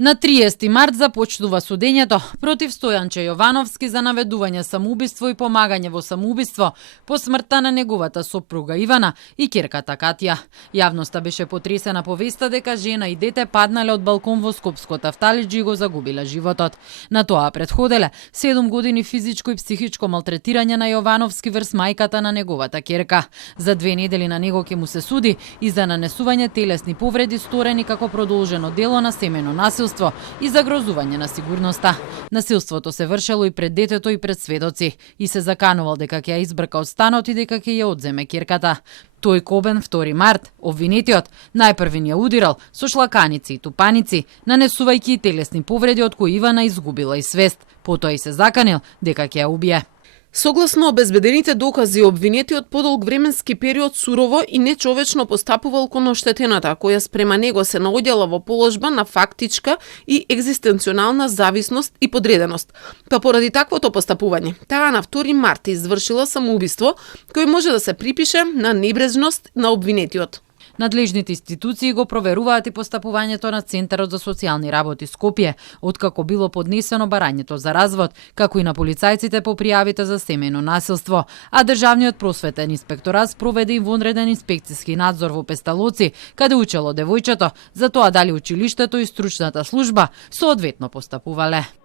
На 30 март започнува судењето против Стојанче Јовановски за наведување самоубиство и помагање во самоубиство по смртта на неговата сопруга Ивана и ќерката Катја. Јавноста беше потресена по веста дека жена и дете паднале од балкон во Скопско Тафталиџи и го загубиле животот. На тоа претходеле 7 години физичко и психичко малтретирање на Јовановски врз мајката на неговата ќерка. За 2 недели на него ќе му се суди и за нанесување телесни повреди сторени како продолжено дело на семено насилство и загрозување на сигурноста. Насилството се вршело и пред детето и пред сведоци и се заканувал дека ќе ја избрка од станот и дека ќе ја одземе ќерката. Тој Кобен 2 март, обвинетиот, најпрви ја удирал со шлаканици и тупаници, нанесувајќи телесни повреди од кои Ивана изгубила и свест. Потоа и се заканил дека ќе ја убие. Согласно обезбедените докази, обвинетиот подолг временски период сурово и нечовечно постапувал кон оштетената, која спрема него се наоѓала во положба на фактичка и екзистенционална зависност и подреденост. Па поради таквото постапување, таа на 2 март извршила самоубиство, кој може да се припише на небрежност на обвинетиот. Надлежните институции го проверуваат и постапувањето на Центарот за социјални работи Скопје, откако било поднесено барањето за развод, како и на полицајците по пријавите за семејно насилство, а Државниот просветен инспекторат спроведе и вонреден инспекциски надзор во Песталоци, каде учело девојчето, за тоа дали училиштето и стручната служба соодветно постапувале.